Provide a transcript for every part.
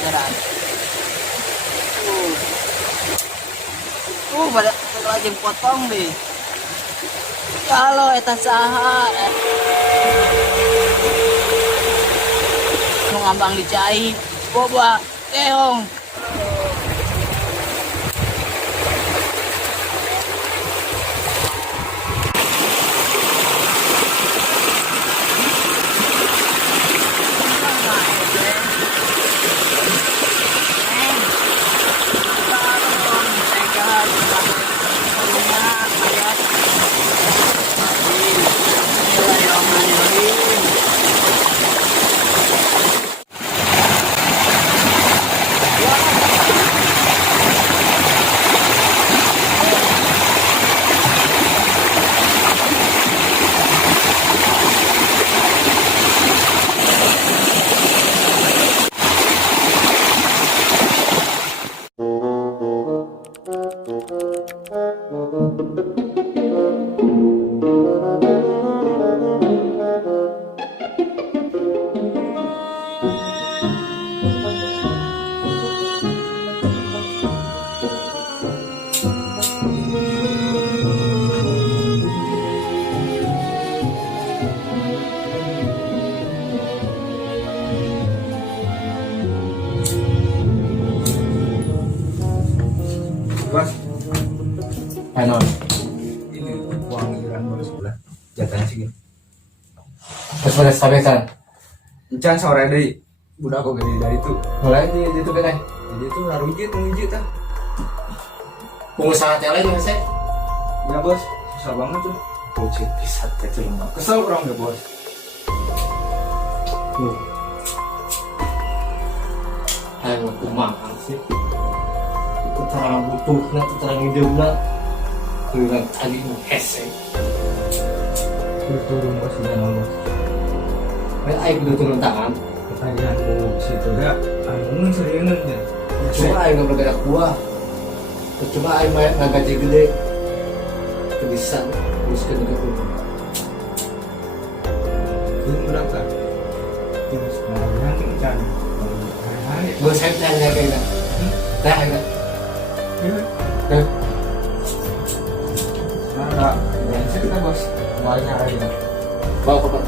kendaraan. Pada wajib potong deh. Kalau eta saha nu ngambang dicai boba teong. Bos, Anon, ini uang iuran baru sebulan. Jatahnya segini. terus pada stabilan. Encan sore deh. Budak kok gede dari itu. Mulai di itu kan. Jadi itu harujit tah. Pengusaha tele juga sih. Ya bos, susah banget tuh. Bucin bisa terima. Kesel orang gak bos. Ayo kumaha sih. Itu terang butuhna, itu terang hidupna. Dengan tadi hese. Turun bos di dalam bos. Ayo kudu turun tangan. Pertanyaan situ gak. Anggung seriusan ya. Cuma ayo nggak bergerak buah. Cuma ayo nggak gaji gede. Bisa terus ke dekat itu. Itu berapa? Terus kemudian encan. Hari-hari. Gue saya tanya kayaknya. Tanya. Iya. Nah, bensin kita bos. Mulainya hari ini. Bawa ke Pak.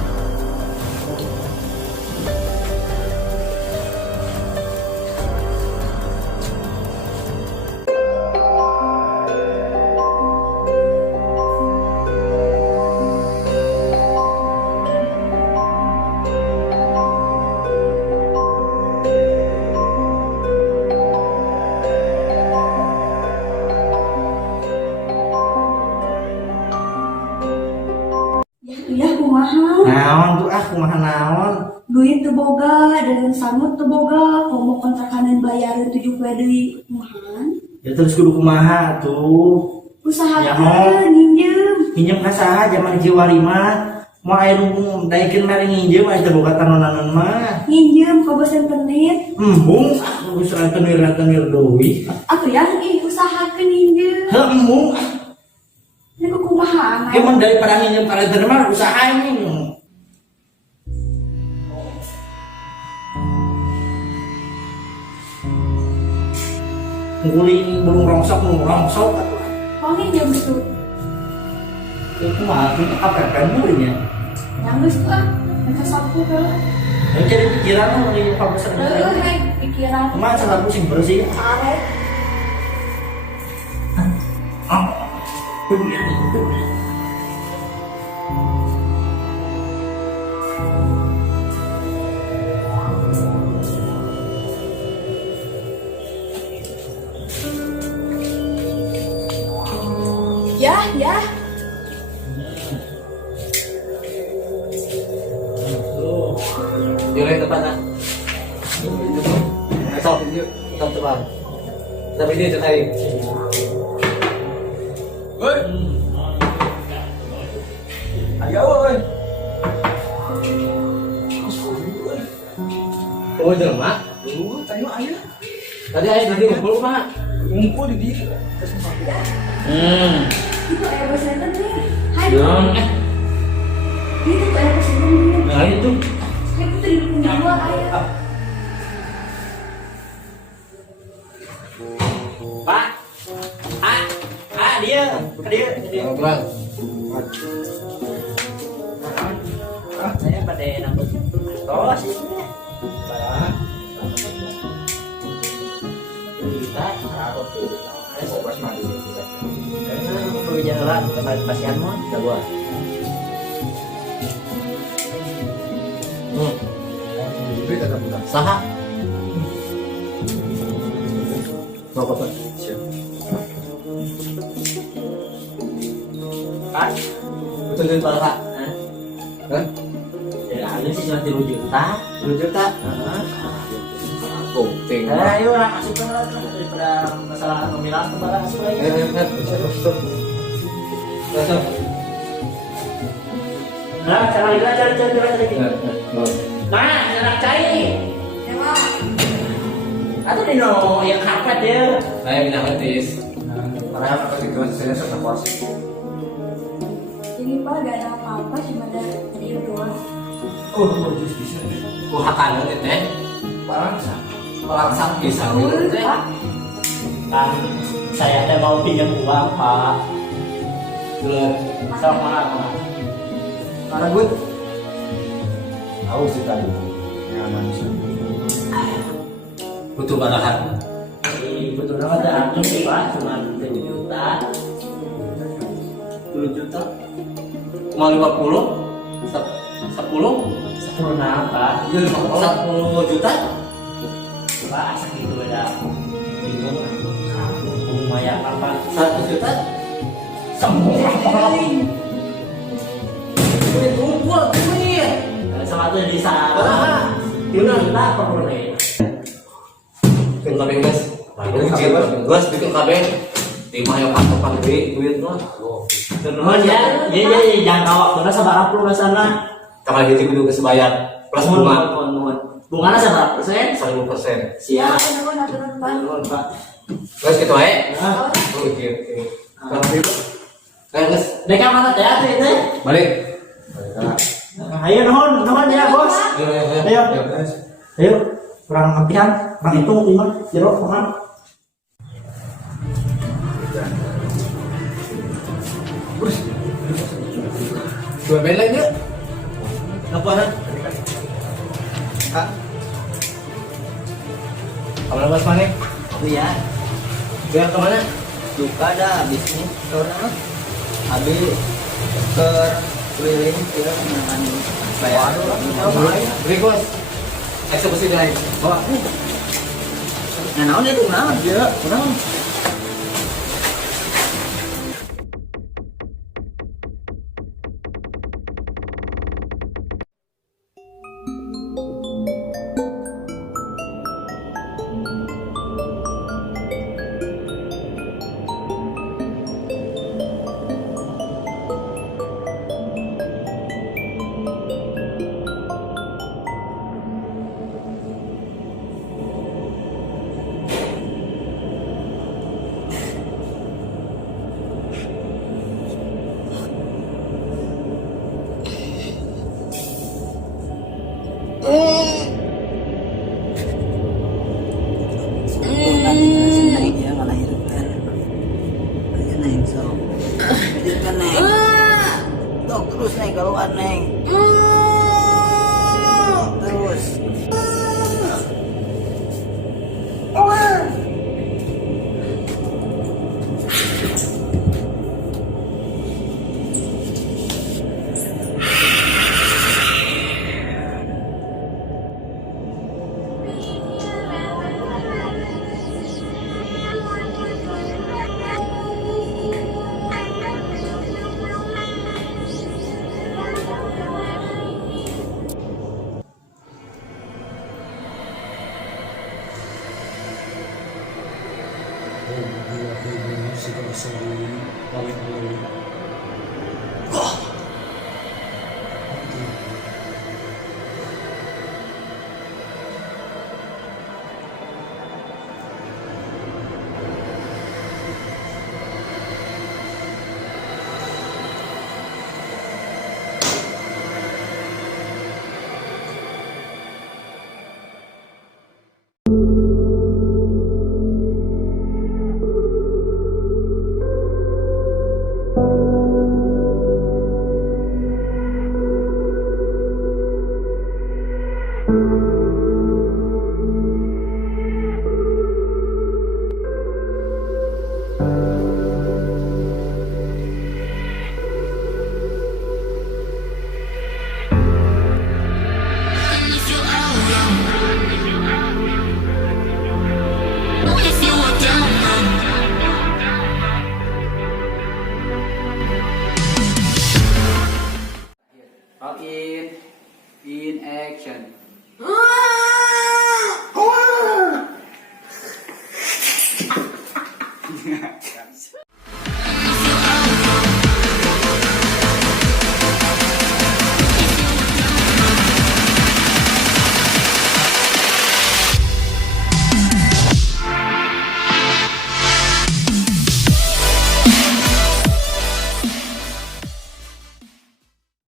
Ya kumaha Naon tuh kumaha naon. duit teu boga dan sangut teu boga komo kontrakanan bayaran 7 poe deui kumaha Ya terus kudu kumaha tuh. Ya, usahakeun ninjem Pinjem ka saha zaman jiwari mah. Mau aya nu daekeun mari nginjem aya teu boga tanonan mah. ninjem ka bosen penit Embung geus rantenir deui. atuh yang usahakeun ninjem Heuh embung. nek kumaha Emang daripada nginjem ka rantenir mah usaha ini. Nguling belum rongsok atuh. kok ninjem itu Itu mah itu kapan bulinya. yang geus tuh nek sapu ke Yang jadi pikiran mah lagi papasan. heuh pikiran Emang salah pusing bersih. arek ya Yuk ke depan. Sok, kita depan. Tapi dia cetai. Woi. Ayo woi. Oh, jelema. Tanya ayo. Tadi ayah tadi ngumpul mah. Ngumpul di dia. itu aya bosen penit hai Yang itu aya bosen penit nah itu. hai itu di punya gua aya Pak. Dia. Kurang. Saya pada nambah tos ini. Kita harus Bebas mandi. perlu jalan ke pasien mau gua. Itu kata bulan. Saha. Mau apa? Siap. Pak. Betul betul Pak. Kan? Ya, ada sih cuma 3 juta. 2 juta. Penting. Ayo lah masukkan lah daripada masalah pemilihan kembali semuanya. Stop. Nah, cari. Nah, anak cari. Atau di yang karpet ya. Saya minta betis. Karena apa sih kalau saya sudah puas. Ini Pak gak ada apa-apa, cuma ada video doang. Jus bisa. Hakan teh. Orang sakit bisa gitu teh. Kan saya teh mau pinjam uang, Pak. Belum. Sama Karena gue tahu sih tadi nyaman sih. Butuh barahan. Betul banget ada arti sih, Pak, cuma 7 juta. 10 juta. Mau 50? 10? 10 nah, Pak. Iya 10 juta. Pak, asal gitu beda. Bingung. Lumayan apa? 100 juta. Semua. Duit kumpul duit. Sama tuh di sana. Barahan. Kita perlu nih. Bikin kabin guys. Gas bikin kabin. Timah yang patokan duit mah. Nuhun ya, jangan kawak karena sabar perlu ke sana. Kamar gitu kudu geus bayar plus bunga. Bunganya sabar persen? 1000%. Siap. Aturan Pak. Nuhun, Pak. Guys gitu ae. Nah, Oke. Guys, mereka mana teh itu? balik. Ayo nuhun ya, Bos. Ayo. Ayo, kurang lampihan, bang itu lima, jeruk, teman. Dua bela aja. Apa nak? Kamu lepas mana? Iya, Biar kemana? duka dah bisnis orang habis ke keliling kita dengan bayar. Request. Eksekusi lain. Wah, nah naon itu naon ya, naon. Terus neng keluar neng. Terus. All in action.